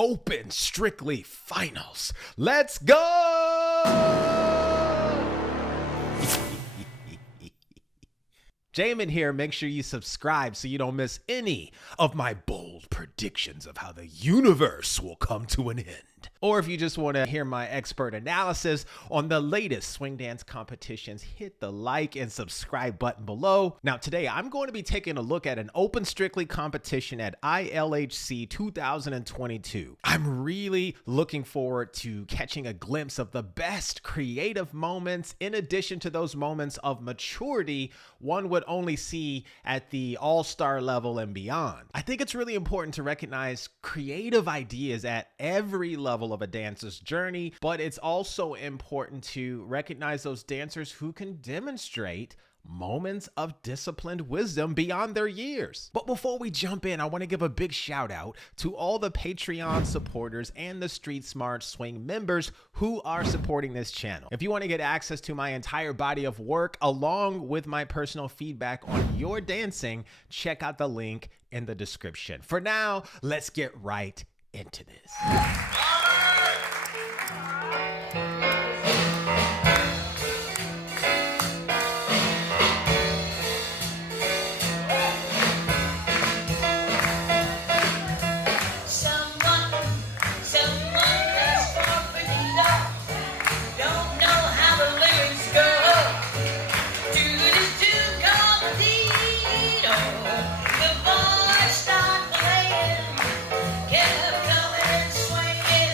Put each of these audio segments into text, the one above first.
Open Strictly Finals. Let's go! Jamin here. Make sure you subscribe so you don't miss any of my bold predictions of how the universe will come to an end. Or if you just want to hear my expert analysis on the latest swing dance competitions, hit the like and subscribe button below. Now today I'm going to be taking a look at an Open Strictly competition at ILHC 2022. I'm really looking forward to catching a glimpse of the best creative moments in addition to those moments of maturity one would only see at the all-star level and beyond. I think it's really important to recognize creative ideas at every level of a dancer's journey, but it's also important to recognize those dancers who can demonstrate moments of disciplined wisdom beyond their years. But before we jump in, I want to give a big shout out to all the Patreon supporters and the Street Smart Swing members who are supporting this channel. If you want to get access to my entire body of work along with my personal feedback on your dancing, check out the link in the description. For now, let's get right into this. Kept coming and swinging.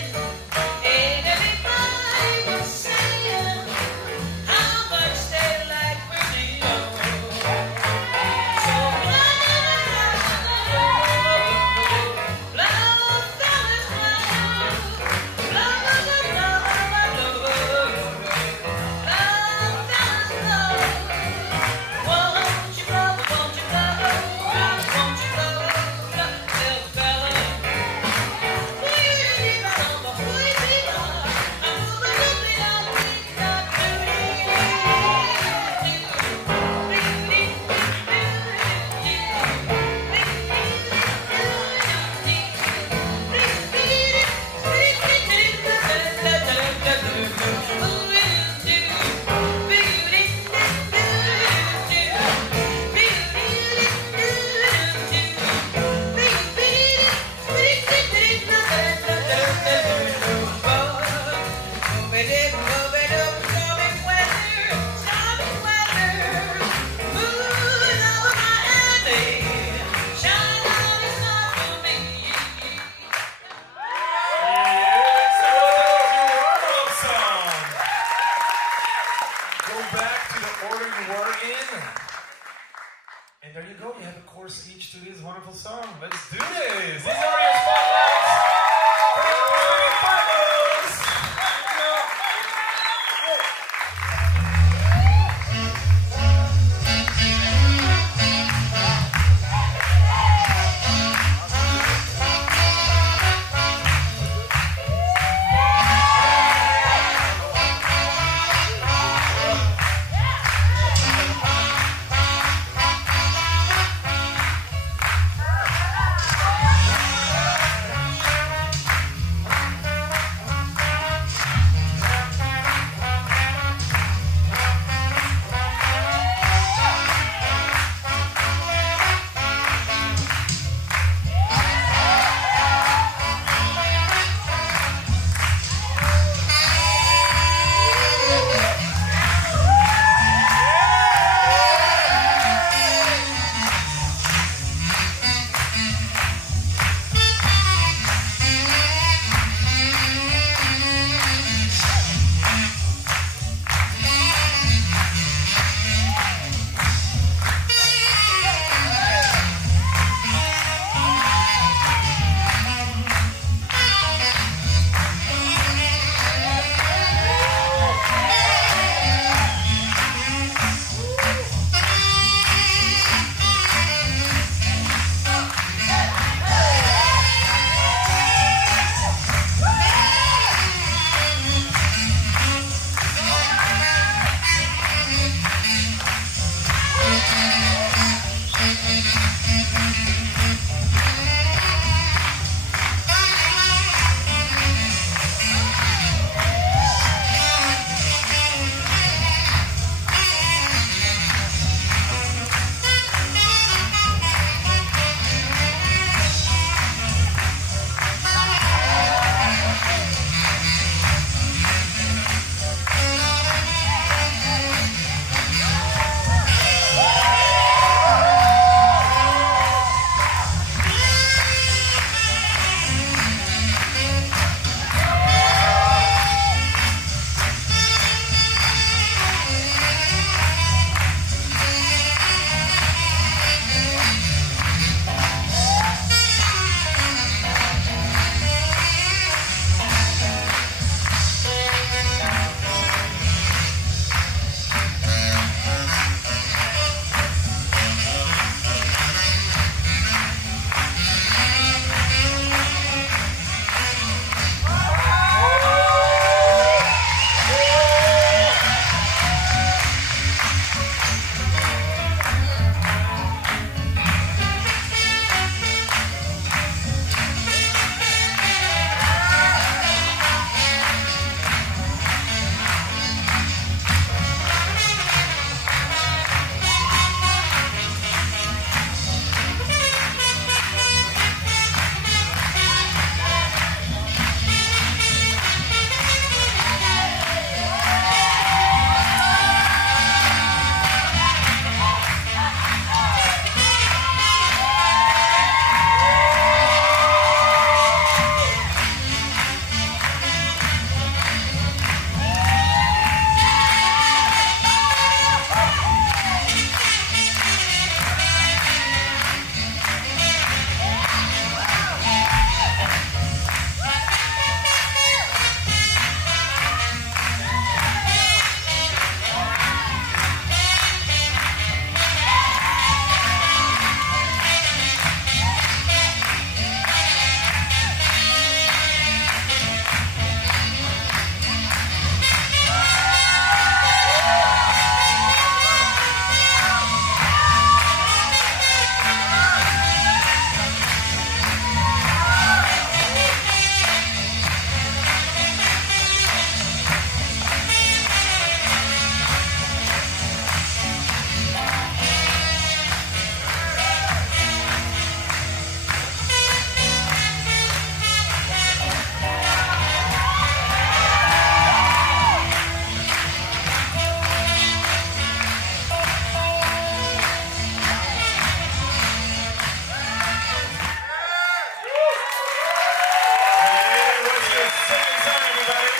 Second time, everybody.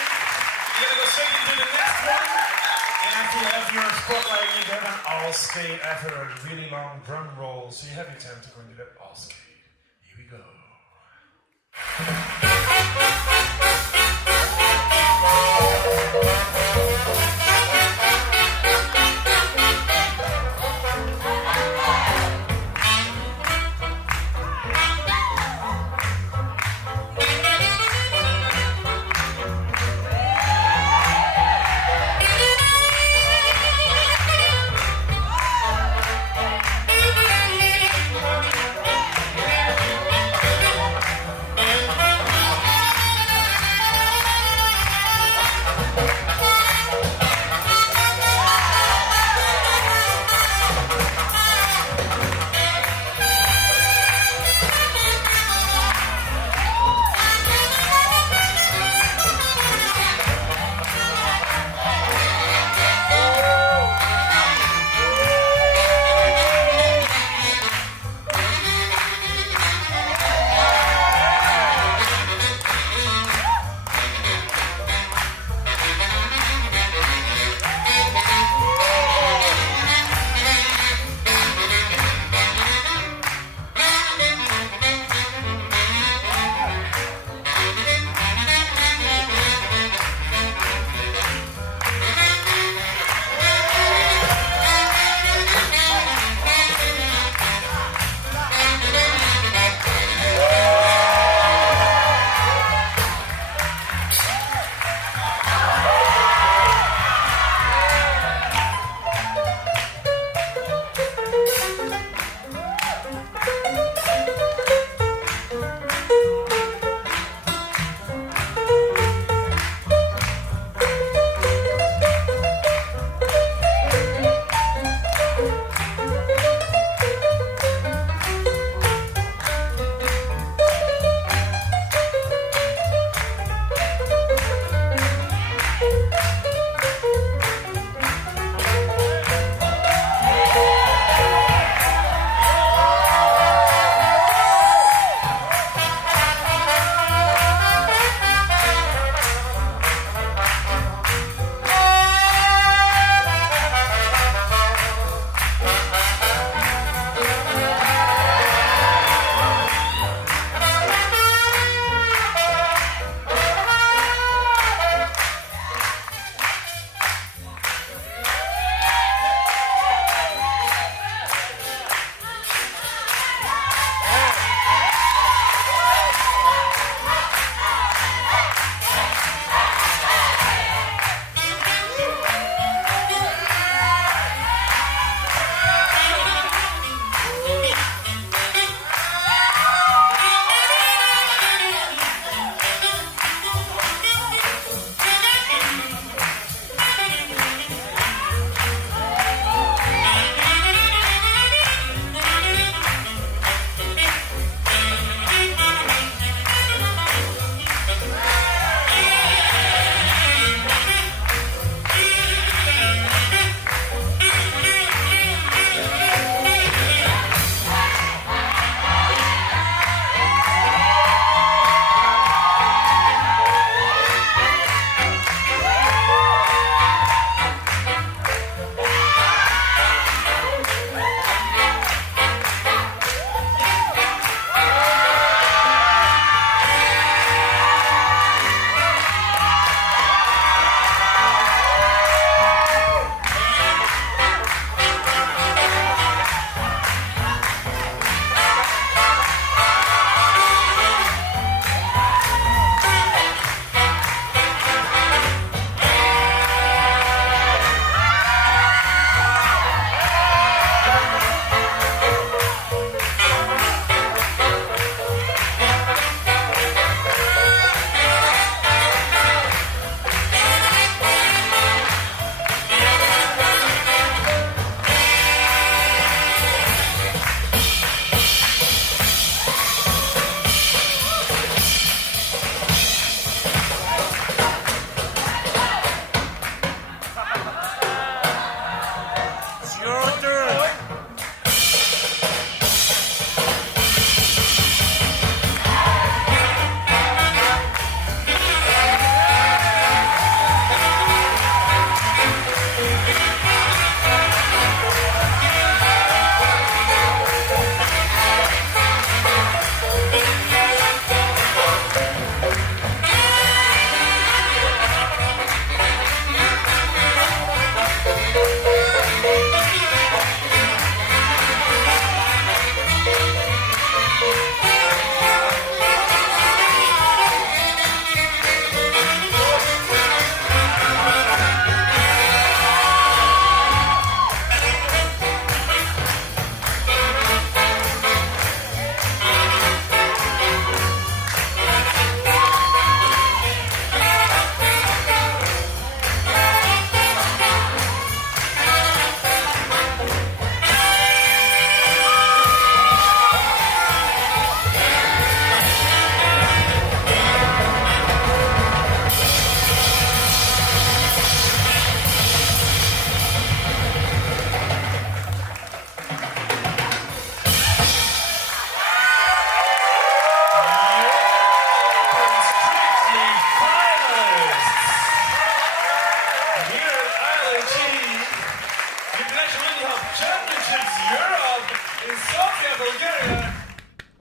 You're gonna go straight into the next one. And after you have your spotlight, you have an all skate after a really long drum roll. So you have your time to go into that all skate. Here we go.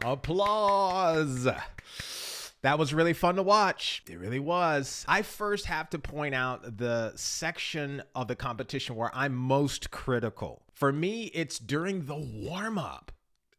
Applause. That was really fun to watch. It really was. I first have to point out the section of the competition where I'm most critical. For me, it's during the warm-up.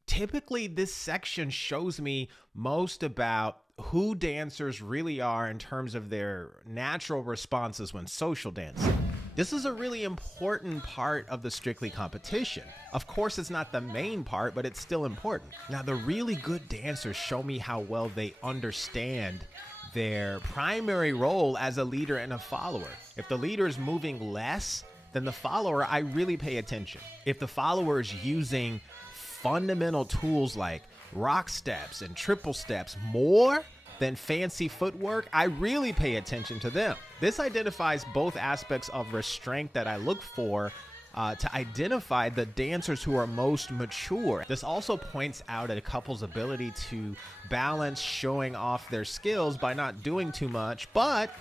Typically, this section shows me most about who dancers really are in terms of their natural responses when social dancing. This is a really important part of the Strictly competition. Of course, it's not the main part, but it's still important. Now, the really good dancers show me how well they understand their primary role as a leader and a follower. If the leader is moving less than the follower, I really pay attention. If the follower is using fundamental tools like rock steps and triple steps more than fancy footwork, I really pay attention to them. This identifies both aspects of restraint that I look for to identify the dancers who are most mature. This also points out at a couple's ability to balance showing off their skills by not doing too much, but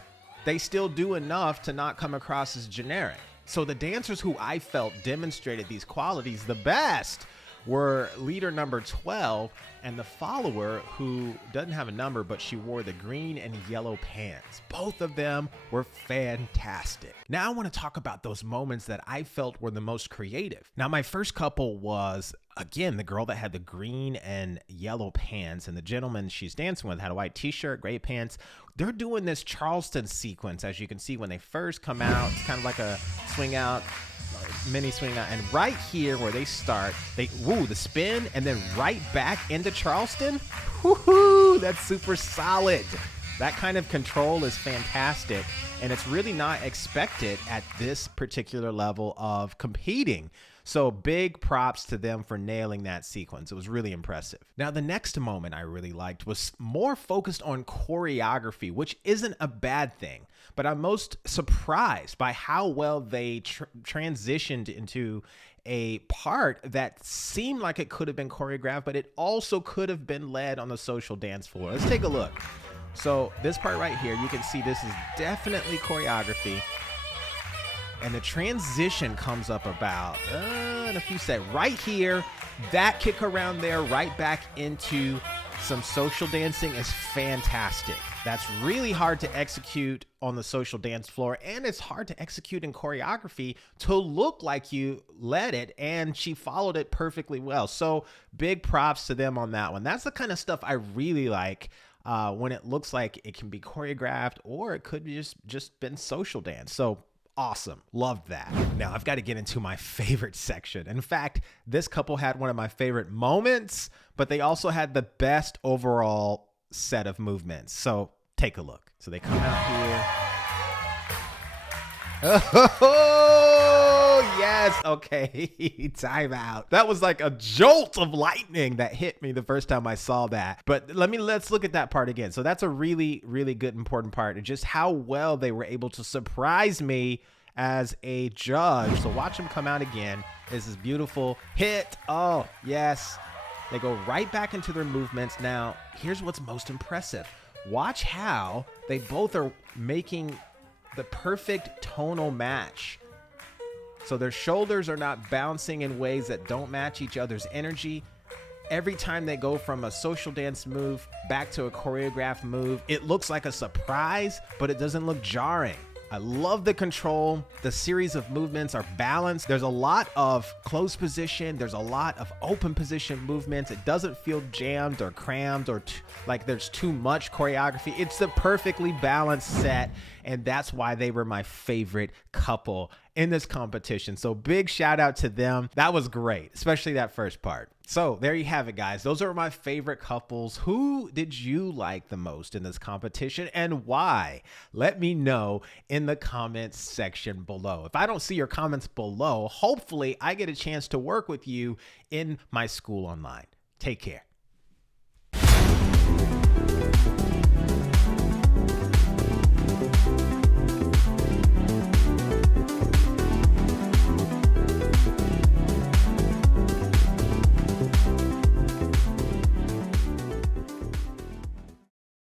they still do enough to not come across as generic. So the dancers who I felt demonstrated these qualities the best were leader number 12 and the follower who doesn't have a number, but she wore the green and yellow pants. Both of them were fantastic. Now I want to talk about those moments that I felt were the most creative. Now my first couple was, again, the girl that had the green and yellow pants, and the gentleman she's dancing with had a white t-shirt, gray pants. They're doing this Charleston sequence, as you can see when they first come out. It's kind of like a swing out, mini swing out, and right here where they start, the spin, and then right back into Charleston. Woohoo! That's super solid. That kind of control is fantastic, and it's really not expected at this particular level of competing. So big props to them for nailing that sequence. It was really impressive. Now, the next moment I really liked was more focused on choreography, which isn't a bad thing, but I'm most surprised by how well they transitioned into a part that seemed like it could have been choreographed, but it also could have been led on the social dance floor. Let's take a look. So this part right here, you can see this is definitely choreography. And the transition comes up about in a few seconds. Right here, that kick around there, right back into some social dancing is fantastic. That's really hard to execute on the social dance floor, and it's hard to execute in choreography to look like you led it, and she followed it perfectly well. So big props to them on that one. That's the kind of stuff I really like. When it looks like it can be choreographed, or it could be just been social dance. So awesome. Loved that. Now I've got to get into my favorite section. In fact, this couple had one of my favorite moments, but they also had the best overall set of movements. So take a look. So they come out here. Oh, yes. Okay. Time out. That was like a jolt of lightning that hit me the first time I saw that. But let's look at that part again. So that's a really, really good, important part, and just how well they were able to surprise me as a judge. So watch them come out again. This is beautiful hit. Oh, yes. They go right back into their movements. Now, here's what's most impressive. Watch how they both are making the perfect tonal match. So their shoulders are not bouncing in ways that don't match each other's energy. Every time they go from a social dance move back to a choreographed move, it looks like a surprise, but it doesn't look jarring. I love the control. The series of movements are balanced. There's a lot of closed position. There's a lot of open position movements. It doesn't feel jammed or crammed or like there's too much choreography. It's the perfectly balanced set, and that's why they were my favorite couple in this competition. So big shout out to them. That was great, especially that first part. So there you have it, guys. Those are my favorite couples. Who did you like the most in this competition, and why? Let me know in the comments section below. If I don't see your comments below, hopefully I get a chance to work with you in my school online. Take care.